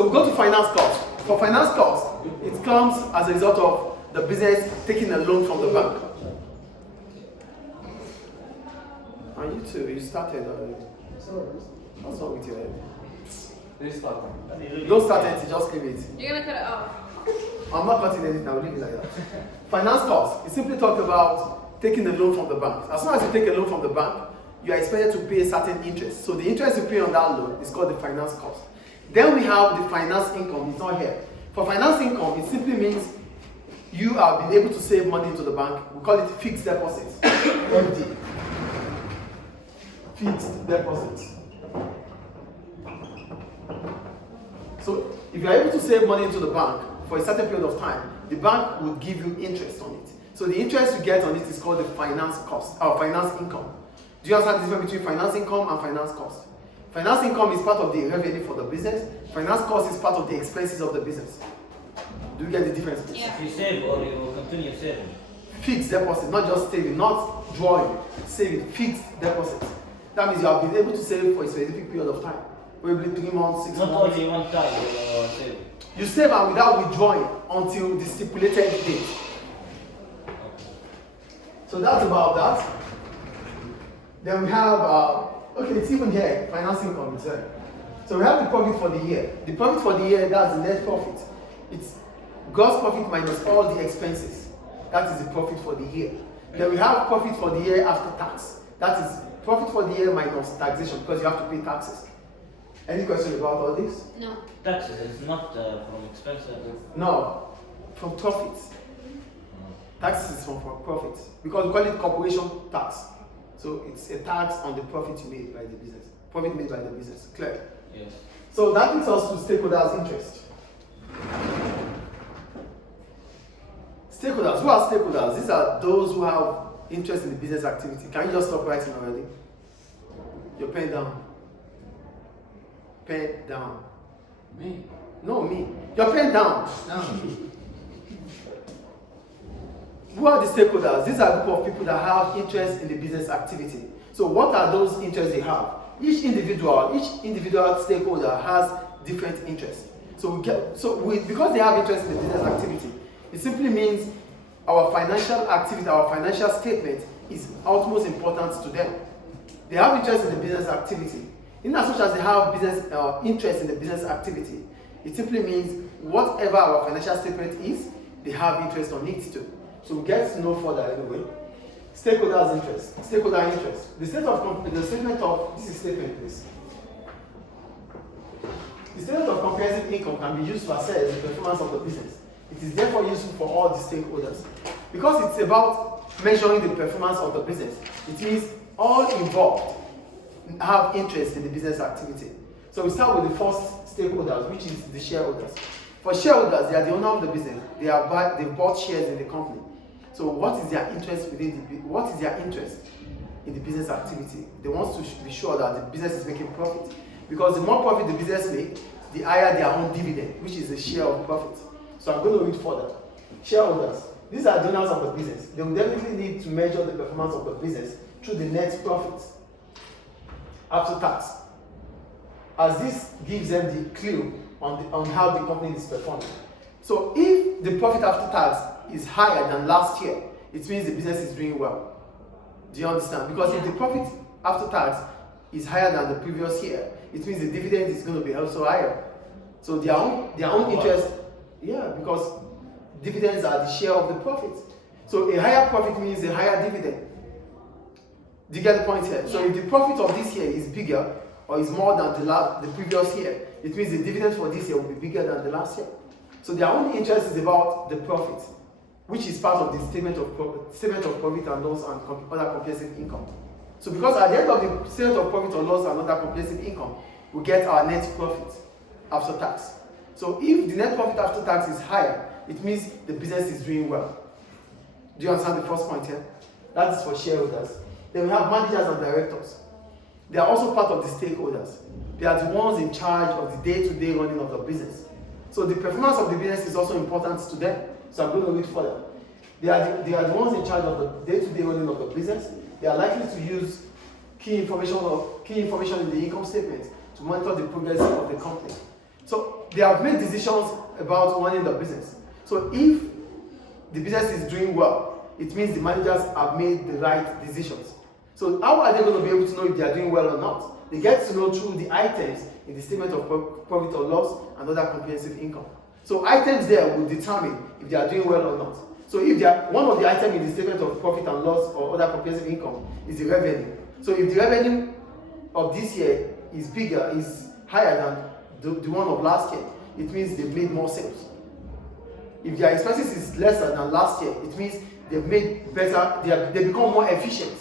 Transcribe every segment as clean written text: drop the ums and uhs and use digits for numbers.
So we go to finance cost. For finance cost, it comes as a result of the business taking a loan from the bank. And you too, you started already. What's wrong with your head? Don't start it, just leave it. You're gonna cut it off. I'm not cutting anything, I'll leave it like that. Finance cost, it simply talks about taking a loan from the bank. As soon as you take a loan from the bank, you are expected to pay a certain interest. So the interest you pay on that loan is called the finance cost. Then we have the finance income, it's not here. For finance income, it simply means you have been able to save money into the bank. We call it fixed deposits, FD. Fixed deposits. So if you are able to save money into the bank for a certain period of time, the bank will give you interest on it. So the interest you get on it is called the finance cost, or finance income. Do you understand the difference between finance income and finance cost? Finance income is part of the revenue for the business. Finance cost is part of the expenses of the business. Do you get the difference, please? Yeah. If you save or you continue saving. Fixed deposit, not just saving, not drawing, saving, fixed deposit. That means you have been able to save for a specific period of time. Probably 3 months, 6 Not months. only one time you save. You save and without withdrawing until the stipulated date. So that's about that. Then we have, okay, it's even here, finance income itself. So we have the profit for the year. The profit for the year, that's the net profit. It's gross profit minus all the expenses. That is the profit for the year. Then we have profit for the year after tax. That is profit for the year minus taxation because you have to pay taxes. Any question about all this? No. Taxes is not from expenses. No, from profits. Taxes is from profits because we call it corporation tax. So it's a tax on the profit you made by the business. Profit made by the business. Clear? Yes. So that brings us to stakeholders' interest. Stakeholders. Who are stakeholders? These are those who have interest in the business activity. Can you just stop writing already? Your pen down. Pen down. Me? No, me. Your pen down. Down. Who are the stakeholders? These are a group of people that have interest in the business activity. So what are those interests they have? Each individual stakeholder has different interests. So because they have interest in the business activity, it simply means our financial activity, our financial statement is utmost important to them. They have interest in the business activity. In as much as they have business interest in the business activity, it simply means whatever our financial statement is, they have interest on it too. So we get to know further anyway. Stakeholders' interest. Stakeholder interest. The statement of this is statement, please. The statement of comprehensive income can be used to assess the performance of the business. It is therefore useful for all the stakeholders because it's about measuring the performance of the business. It means all involved have interest in the business activity. So we start with the first stakeholders, which is the shareholders. For shareholders, they are the owner of the business. They've bought shares in the company. So what is their interest in the business activity? They want to be sure that the business is making profit. Because the more profit the business makes, the higher their own dividend, which is a share of profit. So I'm going to read further. Shareholders, these are the owners of the business. They will definitely need to measure the performance of the business through the net profit after tax, as this gives them the clue on how the company is performing. So if the profit after tax is higher than last year, it means the business is doing well. Do you understand? Because if the profit after tax is higher than the previous year, it means the dividend is going to be also higher. So their own interest, yeah, because dividends are the share of the profit. So a higher profit means a higher dividend. Do you get the point here? So if the profit of this year is bigger or is more than the previous year, it means the dividend for this year will be bigger than the last year. So their own interest is about the profit, which is part of the statement of profit and loss and other comprehensive income. So because at the end of the statement of profit or loss and other comprehensive income, we get our net profit after tax. So if the net profit after tax is higher, it means the business is doing well. Do you understand the first point here? That is for shareholders. Then we have managers and directors. They are also part of the stakeholders. They are the ones in charge of the day-to-day running of the business. So the performance of the business is also important to them. So I'm going to read further. They are the ones in charge of the day-to-day running of the business. They are likely to use key information in the income statement to monitor the progress of the company. So they have made decisions about running the business. So if the business is doing well, it means the managers have made the right decisions. So how are they going to be able to know if they are doing well or not? They get to know through the items in the statement of profit or loss and other comprehensive income. So items there will determine if they are doing well or not. So if they are, one of the items in the statement of profit and loss or other comprehensive income is the revenue. So if the revenue of this year is bigger, is higher than the one of last year, it means they've made more sales. If their expenses is lesser than last year, it means they've made better, they become more efficient.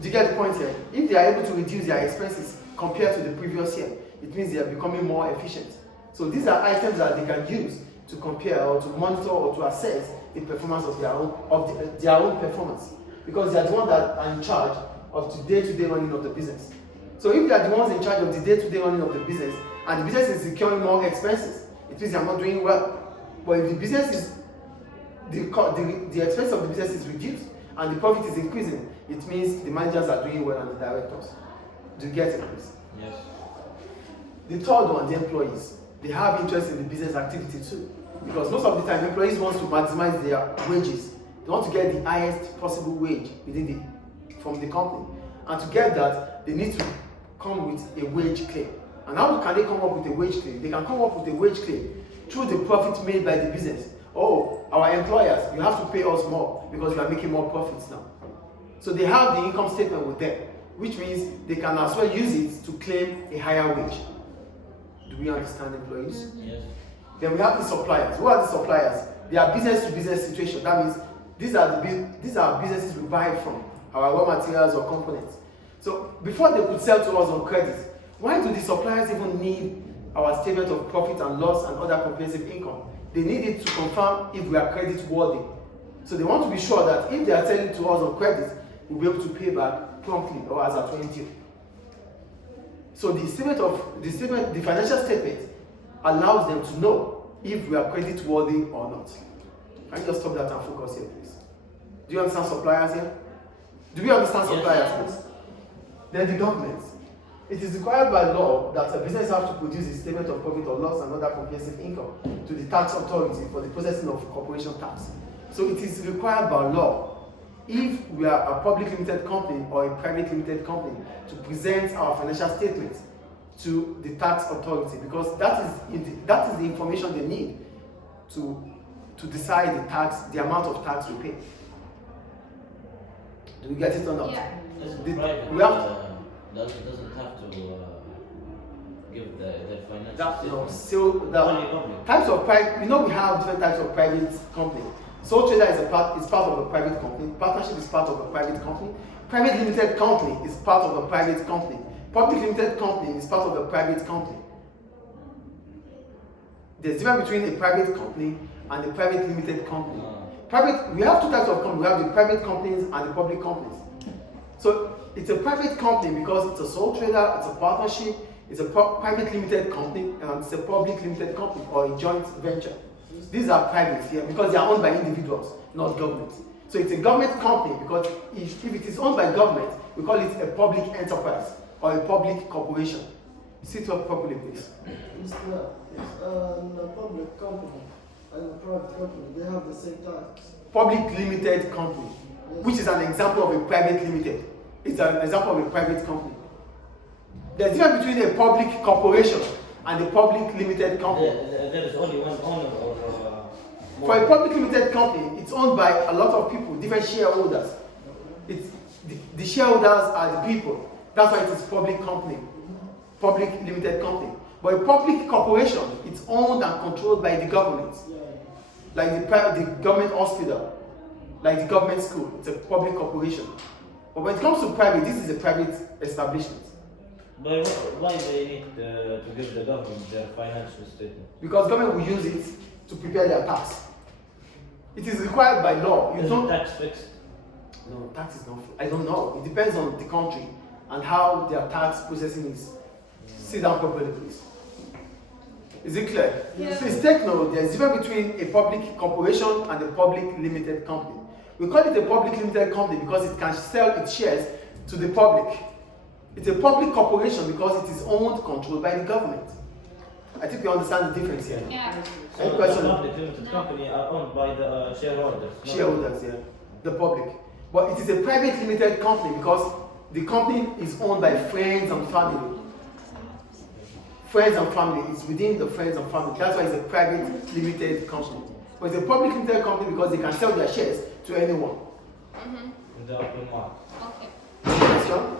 Do you get the point here? If they are able to reduce their expenses compared to the previous year, it means they are becoming more efficient. So these are items that they can use to compare or to monitor or to assess the performance of their own performance, because they are the ones that are in charge of the day-to-day running of the business. So if they are the ones in charge of the day-to-day running of the business and the business is incurring more expenses, it means they are not doing well. But if the business is the expense of the business is reduced and the profit is increasing, it means the managers are doing well and the directors. Do you get it, please? Yes. The third one, the employees. They have interest in the business activity too. Because most of the time, employees want to maximize their wages. They want to get the highest possible wage from the company. And to get that, they need to come with a wage claim. And how can they come up with a wage claim? They can come up with a wage claim through the profit made by the business. Oh, our employers, you have to pay us more because you are making more profits now. So they have the income statement with them, which means they can as well use it to claim a higher wage. Do we understand, employees? Yes. Then we have the suppliers. Who are the suppliers? They are business-to-business situation. That means these are businesses we buy from, our raw materials or components. So before they could sell to us on credit, why do the suppliers even need our statement of profit and loss and other comprehensive income? They need it to confirm if we are credit worthy. So they want to be sure that if they are selling to us on credit, we'll be able to pay back promptly or as at 20. So the financial statement allows them to know if we are credit worthy or not. Can you just stop that and focus here, please? Do you understand suppliers here? Do we understand suppliers, please? Then the government. It is required by law that a business has to produce a statement of profit or loss and other comprehensive income to the tax authority for the processing of corporation tax. So it is required by law, if we are a public limited company or a private limited company, to present our financial statements to the tax authority, because that is the information they need to decide the amount of tax we pay. Do we get it or not? Yeah. We have doesn't have to give the financial that, no, statement. so Only public. types of private. We have different types of private company. Sole trader is part of a private company. Partnership is part of a private company. Private limited company is part of a private company. Public limited company is part of a private company. There's a difference between a private company and a private limited company. We have two types of companies. We have the private companies and the public companies. So it's a private company because it's a sole trader, it's a partnership, it's a private limited company, and it's a public limited company or a joint venture. These are private here because they are owned by individuals, not government. So it's a government company because if it is owned by government, we call it a public enterprise or a public corporation. Sit up properly, please. Mr. Yes. The public company and the private company, they have the same tax. Public limited company, which is an example of a private limited. It's an example of a private company. There's a difference between a public corporation and a public limited company. There is only one owner or more. For a public limited company, it's owned by a lot of people, different shareholders. It's the shareholders are the people. That's why it is public company, public limited company. But a public corporation, it's owned and controlled by the government, like the government hospital, like the government school. It's a public corporation. But when it comes to private, this is a private establishment. But why they need to give the government their financial statement? Because government will use it to prepare their tax. It is required by law. Is the tax fixed? No, tax is not. I don't know. It depends on the country and how their tax processing is. Sit down properly, please. Is it clear? Yeah. Please take note. There is a difference between a public corporation and a public limited company. We call it a public limited company because it can sell its shares to the public. It's a public corporation because it is owned, controlled by the government. I think we understand the difference here. Yeah. Any So question? the public limited company are owned by the shareholders. no? Shareholders, yeah, the public. But it is a private limited company because the company is owned by friends and family. Friends and family, it's within the friends and family. That's why it's a private limited company. But it's a public limited company because they can sell their shares to anyone. Mm-hmm. In the open market. Okay. Question?